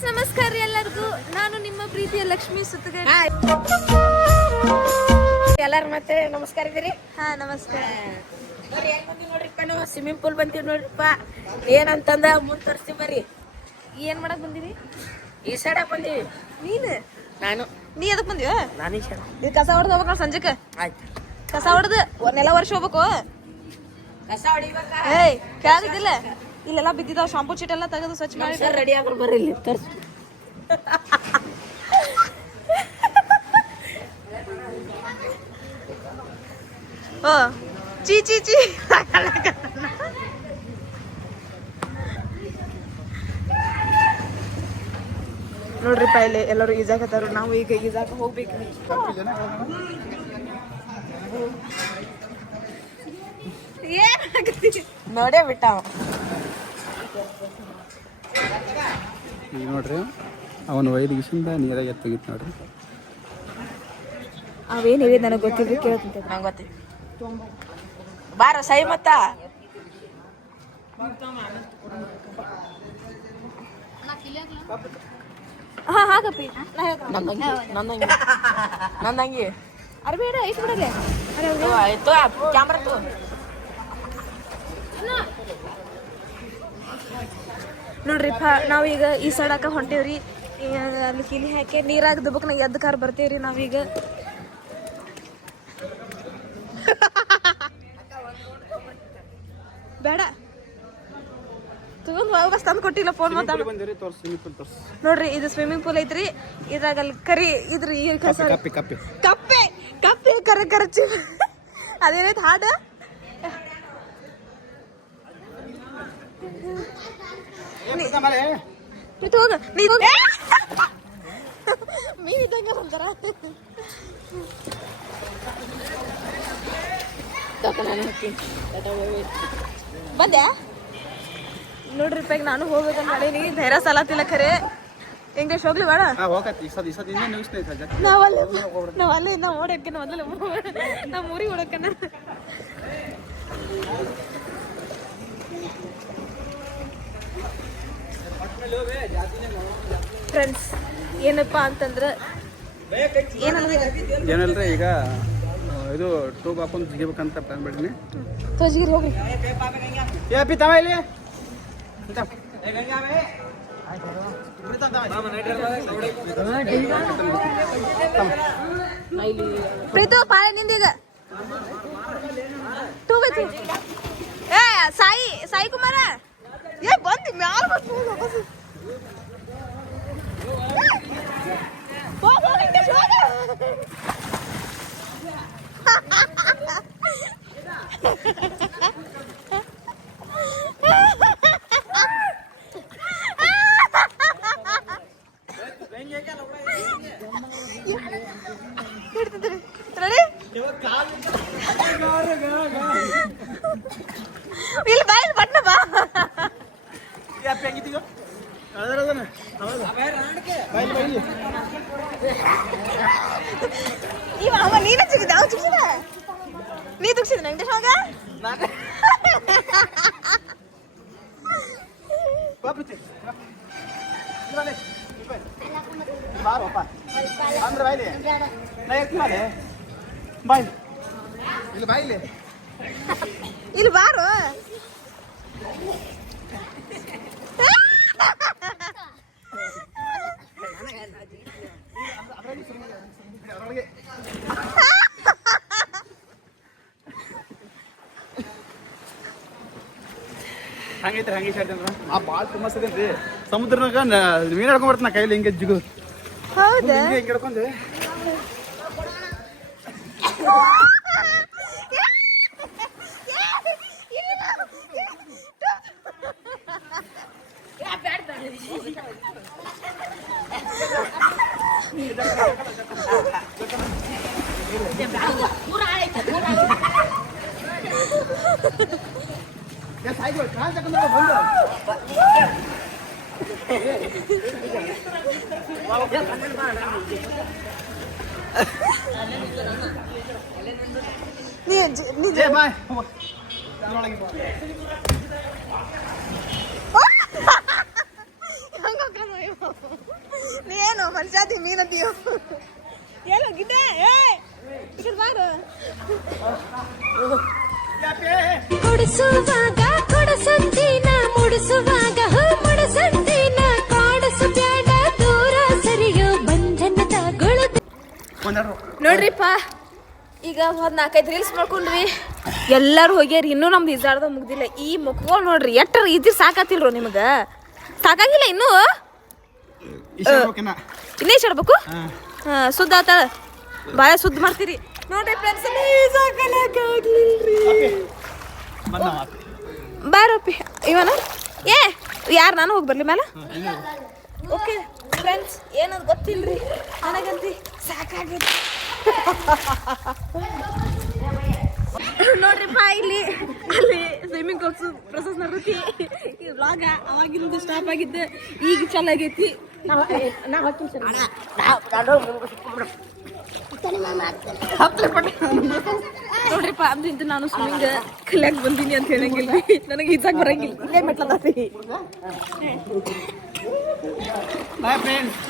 Friends ನಮಸ್ಕಾರ ರೀ ಎಲ್ಲರಿಗೂ. ನಾನು ನಿಮ್ಮ ಪ್ರೀತಿಯ ಲಕ್ಷ್ಮಿ ಸುತ್ತಗ ಎಲ್ಲಾರು ಮತ್ತೆ ನಮಸ್ಕಾರ ಇದೀರಿ ಹಾ ನಮಸ್ಕಾರ. ನೋಡ್ರಿಪ್ಪ ನಾವು ಸ್ವಿಮ್ಮಿಂಗ್ ಪೂಲ್ ಬಂತೀವಿ ನೋಡ್ರಿಪ್ಪ. ಏನಂತಂದ ಮುಂದ್ ತೋರಿಸ್ತೀವಿ ಬರ್ರಿ. ಏನ್ ಮಾಡಕ್ ಬಂದಿರಿ? ಈ ಸಡ ಬಂದೀವಿ. ನೀನು? ನಾನು. ನೀ ಅದಕ್ಕೆ ಬಂದಿವ ನಾನು ಈ ಸೈಡ ಇದು ಕಸ ಹೊಡೆದ್ ಹೋಗ್ಬೇಕು ಸಂಜೆಕ. ಆಯ್ತು. ಕಸ ಹೊಡೆದು ಒಂದೆಲ್ಲ ವರ್ಷ ಹೋಗ್ಬೇಕು. ಕಸ ಹೊಡಿಬೇಕ? ಏಯ್ ಕೇಳಾಗಿದ್ದಿಲ್ಲ ಇಲ್ಲೆಲ್ಲ ಬಿದ್ದಿದಾವ ಶಾಂಪೂ ಚೀಟ್ ಎಲ್ಲ ತೆಗೆದು ಸ್ವಚ್ಛ ಮಾಡಿ. ರೆಡಿ ಆಗ್ರು ಬರ್ರಿ ಇಲ್ಲಿ ತೋರ್ಸಿ. ಚೀ ಚೀ ಚೀ. ನೋಡ್ರಿ ಇಲ್ಲಿ ಎಲ್ಲರೂ ಈಜಾಕತ್ತಾರು. ನಾವು ಈಗ ಈಜಾಕ ಹೋಗ್ಬೇಕು. ನೋಡೇ ಬಿಟ್ಟ. ಈಗ ನೋಡ್ರಿ ವೈದ್ಯ ವೈದ್ಯಗಿಸಿಂದ ನೀರಾಗ ತೆಗಿತ್ ನೋಡ್ರಿ. ಅವೇನಿವೆ ನನಗೆ ಗೊತ್ತಿಲ್ಲ ಕೇಳ್ತೀನಿ ನಂಗೆ ಗೊತ್ತಿಲ್ಲ. ಬಾರ ಸೈ ಮತ್ತ. ಹಾ. ನಂದಂಗಿ ನಂದಂಗಿ. ಅರ್ಬೇಡ ಅರೆ ಬೇಡ ಐಸ್ ಬಿಡಲೆ ಆಯ್ತು ಕ್ಯಾಮ್ರಾ ತೋ ನೋಡ್ರಿಪ್ಪ ನಾವೀಗ ಈ ಸಡಕ ಹೊಂಟೇವ್ರಿ. ಅಲ್ಲಿ ಕಿಲಿ ಹಾಕಿ ನೀರಾಗ ದುಬಕ್ನ ಎದ್ದು ಕಾರ್ ಬರ್ತೇವ್ರಿ ನಾವೀಗ. ಬೇಡ. ತಗೊಂಡ್ ವಾಪಸ್ ತಂದು ಕೊಟ್ಟಿಲ್ಲ ಫೋನ್ ಮಾತಾಡ. ನೋಡ್ರಿ ಇದು ಸ್ವಿಮ್ಮಿಂಗ್ ಪೂಲ್ ಐತ್ರಿ. ಇದ್ರಾಗ ಅಲ್ಲಿ ಕರಿ ಇದ್ರ ಈ ಕಪ್ಪಿ. ಕಪ್ಪೆ ಕಪ್ಪೆ ಕರೆ ಕರಚಿ. ಅದೇನೈತೆ ಹಾಡು? ಮೀನ್ ಇದ್ದಂಗ ಒಂಥರ. ಬಂದೆ? ನೋಡ್ರಿ ಈಗ ನಾನು ಹೋಗ್ಬೇಕಂತ ಮಾಡೀನಿ. ಧೈರ್ಯ ಸಲತಿಲ್ಲ ಖರೆ. ಇಂಗ್ಲೀಷ್ ಹೋಗ್ಲಿ ಬೇಡ ಇನ್ನೇ ನಾವಲ್ಲ ನಾವಲ್ಲ ನಾವು ಓಡಕ್ಕೆ ಮೊದಲು ನಮ್ಮ ಊರಿಗೆ ಓಡಕ್ಕನ ಫ್ರೆಂಡ್ಸ್ ಏನಪ್ಪಾ ಅಂತಂದ್ರೆ ಏನಲ್ಲ ಏನಲ್ರಿ ಈಗ ಆ, ಇದು ಟೂಬ್ ಹಾಕೊಂಡು ಜಿಗಿಬೇಕಂತ ಪ್ಲಾನ್ ಮಾಡೀನಿ ತೋಜಿಗಿರಿ ಹೋಗ್ರಿ ಏ ಅಪ್ಪಿ ತವ ಇಲ್ಲಿ ಇಂತ. ಪ್ರೀತು ಪಾಳೆ ನಿಂದೀಗ ತೂಗೈತಿ ಏ ಸಾಯಿ ಸಾಯಿ ಕುಮಾರ ಏ ಬಂದಿ ಮ್ಯಾಲ ಬಂದು ವಾಪಸ್ ಹೋಗ್ ಹೋಗ್ ಇಂಗ್ಲೀಷ್ ಹೋಗ ರೆಡಿ ಇಲ್ಲಿ ಬಾ ಇಲ್ಲಿ ಬಣ್ಣ ಬಾ ಏ ಅಪ್ಪಿ ಹೆಂಗಿದ್ದೀಗ ಅದ್ರ ಅದನ್ನ ಹೌದಾ ಬೈಲಿ ಬೈಲಿ ಇವ ಅವ ನೀನ ಚಿಗಿದ ಅವ ಚಿಗಿದ ನೀ ತುಗ್ಸಿದ ನಂಗೆ ಹೋಗ ಪಾಪಿತಿ ಬಾರಪ್ಪ ಬಾಯ್ ಇಲ್ಲಿ ಬಾರು. ಹಂಗೈತ್ರಿ ಹಂಗೈತೆ ಆ ಭಾಳ ತುಂಬಾ ಸರಿ ಸಮುದ್ರನಾಗ ಮೀನು ಹಿಡ್ಕೊಂಡ್ ಬರ್ತಾನ ಕೈಲಿ ಹಿಂಗೆ ಜಿಗು ಹೌದಾ? ಹಿಂಗೆ ಹಿಂಗೆ ಹಿಡ್ಕೊಂಡೆ? ಏ ಸಾಯ್ತು ಕಾಲ್ ತಗೊಂಡ್ರೆ ಬಂದು ನೀ ಜ- ನೀ ಏ ಬಾಯ್ ಇದ್ರೊಳಗೆ ಬಾ. ಹಂಗ ಹೋಗ್ತಾನೋ ನೀನು ಮನುಷ್ಯಾತಿ ಮೀನಂತೀಯೋ ಏನು ಗಿಡ್ಡೆ ಏ ಈ ಕಡೆ ಬಾರು ಕೊಡಿಸುವಾಗ ಕೊಡಸಂತೀನ ಮುಡಿಸುವಾಗ ಹೂ ನೋಡ್ರಿಪ್ಪ ಈಗ ಒಂದ್ ನಾಲ್ಕೈದು ರೀಲ್ಸ್ ಮಾಡ್ಕೊಂಡ್ವಿ. ಎಲ್ಲರೂ ಹೋಗ್ಯಾರ ಇನ್ನೂ ನಮ್ದು ಇದಾರ್ದ ಮುಗ್ದಿಲ್ಲ. ಈ ಮುಖಗಳು ನೋಡ್ರಿ ಎಟ್ಟ ಇದ್ರ ಸಾಕಾತಿಲ್ರು ನಿಮ್ಗ? ಸಾಕಾಗಿಲ್ಲ ಇನ್ನೂ? ಇನ್ನೇ ಇಡ್ಬೇಕು ಹಾಂ. ಸುದ್ದ ಆತ. ಬಾಯ ಸುದ್ದ ಮಾಡ್ತೀರಿ. ನೋಡ್ರಿ ಫ್ರೆಂಡ್ಸ್ ಬಾರಪ್ಪಿ. ಇವನ? ಏ ಯಾರು ನಾನು ಹೋಗಿ ಬರ್ಲಿ ಮೇಲೆ ಓಕೆ ಫ್ರೆಂಡ್ಸ್ ಏನದು ಗೊತ್ತಿಲ್ರಿ. ನನಗಂತಿ ಸಾಕಾಗೈತಿ ನೋಡ್ರಿಪ್ಪ ಇಲ್ಲಿ ಅಲ್ಲಿ ಸ್ವಿಮ್ಮಿಂಗ್ ಕೋರ್ಸ್ ಪ್ರೊಸೆಸ್ ನಡತಿ ಈ ವ್ಲಾಗ ಅವಾಗಿಂದ ಸ್ಟಾಪ್ ಆಗಿದ್ದೆ ಈಗ ಚೆನ್ನಾಗೈತಿ ನೋಡ್ರಿಪ್ಪ ಅಂದಿಂತ ನಾನು ಸ್ವಿಮ್ಮಿಂಗ್ ಕಲಿಯಕ್ ಬಂದೀನಿ ಅಂತ ಹೇಳಂಗಿಲ್ಲ. ನನಗೆ ಇದಾಗ ಬರಂಗಿಲ್ಲ. ಇಲ್ಲೇ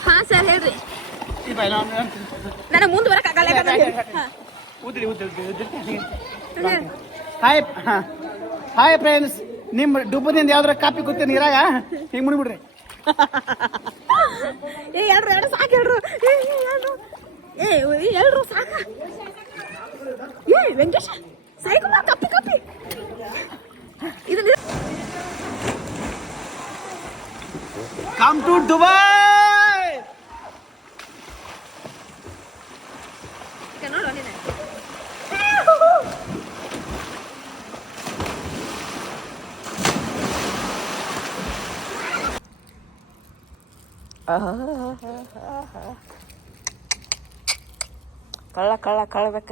ಹಾ ಸರ್ ಹೇಳ್ರಿ. ನನಗೆ ಮುಂದೆ ಬರಕ್ ಆಗಲ್ಲ ಊದ್ರಿ ಊದ್ರಿ ಹಾಯ್ ಹಾಂ. ಹಾಯ್ ಫ್ರೆಂಡ್ಸ್ ನಿಮ್ಮ ಡುಬ್ಬದಿಂದ ಯಾವ್ದಾರ ಕಾಪಿ ಕೂತೀನಿ ನೀರಾಗ? ಹಿಂಗ್ ಮುಡಿಬಿಡ್ರಿ ಏ ಎಲ್ರು ಎರಡು ಸಾಕು ಎಲ್ರು. ಏ ಎಲ್ರು. ಸಾಕ. ಏ ವೆಂಕಟೇಶ ಸಾಯ್ಕಮ್ಮ ಕಪ್ಪಿ ಕಪ್ಪಿ ಇದನ್ನ ಕಮ್ ಟು ದುಬೈ ನೋಡು ನೀನೆ ಕಳ್ಳ ಕಳ್ಳ ಕಳ್ಬೇಕ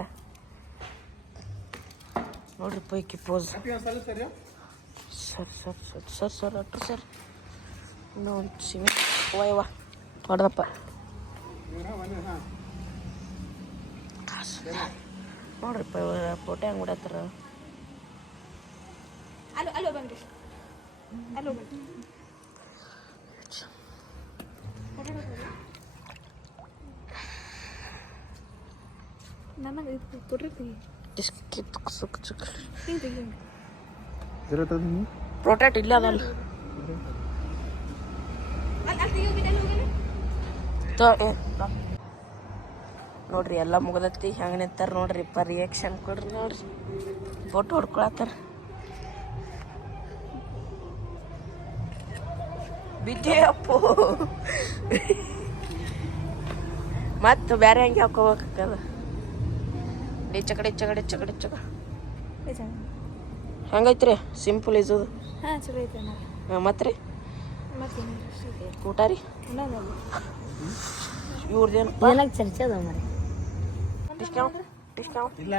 ನೋಡ್ರಿ ಪೈಕಿ pose sir sir sir sir sir ಅಟ್ರು sir ನೋಡಿ ಸಿಮಿ ವಾ ವಾ ಹೊಡೆದಪ್ಪ ನೋಡ್ರಿಪ್ಪ ಫೋಟೋ ಹೆಂಗೆ ಬಿಡತ್ತಾರ ಅಲ್ಲೋ ಅಲ್ಲೋ ವೆಂಕಟೇಶ ಅಲ್ಲೋ ನನಗೆ ಹಿಂಗೆ ತೆಗಿ ಪ್ರೊಟೆಕ್ಟ್ ಇಲ್ಲ ಅದಲ್ಲ. ನೋಡ್ರಿ ಎಲ್ಲ ಮುಗದತ್ತಿ ಹೆಂಗೆ ನಿಂತಾರ ನೋಡ್ರಿಪ್ಪ ರಿಯಾಕ್ಷನ್ ಕೊಡ್ರಿ ನೋಡ್ರಿ ಫೋಟೋ ಹೊಡ್ಕೊಳತ್ತಾರ ಬಿದ್ದೆ ಅಪ್ಪು ಮತ್ತು ಬೇರೆ ಹೆಂಗೆ ಹಾಕೋಬೇಕದ ಡಿಚ್ಚ ಇಚ್ಚಕಡೆ ಇಚ್ಚಕಡೆ ಕಡೆ ಇಚ್ಚ ಕಡೆ ಇಚ್ಚ ಹೆಂಗೈತ್ರಿ ಸಿಂಪಲ್ ಇದು. ಹಾಂ ಚಲೋ ಐತೆ ಮತ್ತೆ ರೀ ಊಟ ರೀ? ಇವ್ರದ್ದೇನು ಚರ್ಚೆ ಅದ ಮರಿ ಡಿಸ್ಕೌಂಟ್ ಡಿಸ್ಕೌಂಟ್ ಇಲ್ಲ